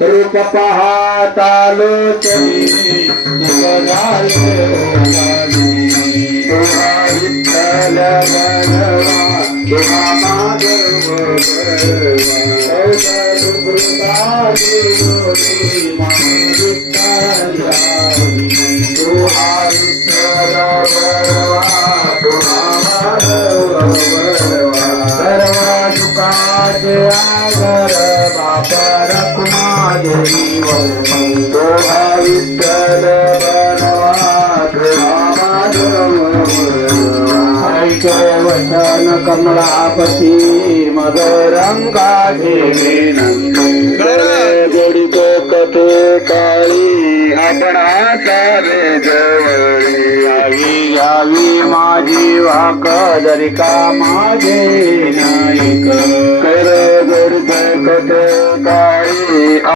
रूप पाहतालो तरी विठ्ठल बनवा तुहा माधव सर्व सुखाचे आगर बाप रखुमा देवी तुहा विठ्ठल बनवा तुहा माधव ऐके वचन कमलापती मदरंगा घेवी गोडी कथे काळी आपणा सारे जवळी यावी यावी माझी वाक दरिका माझे नाईक कर गोडी कथे काळी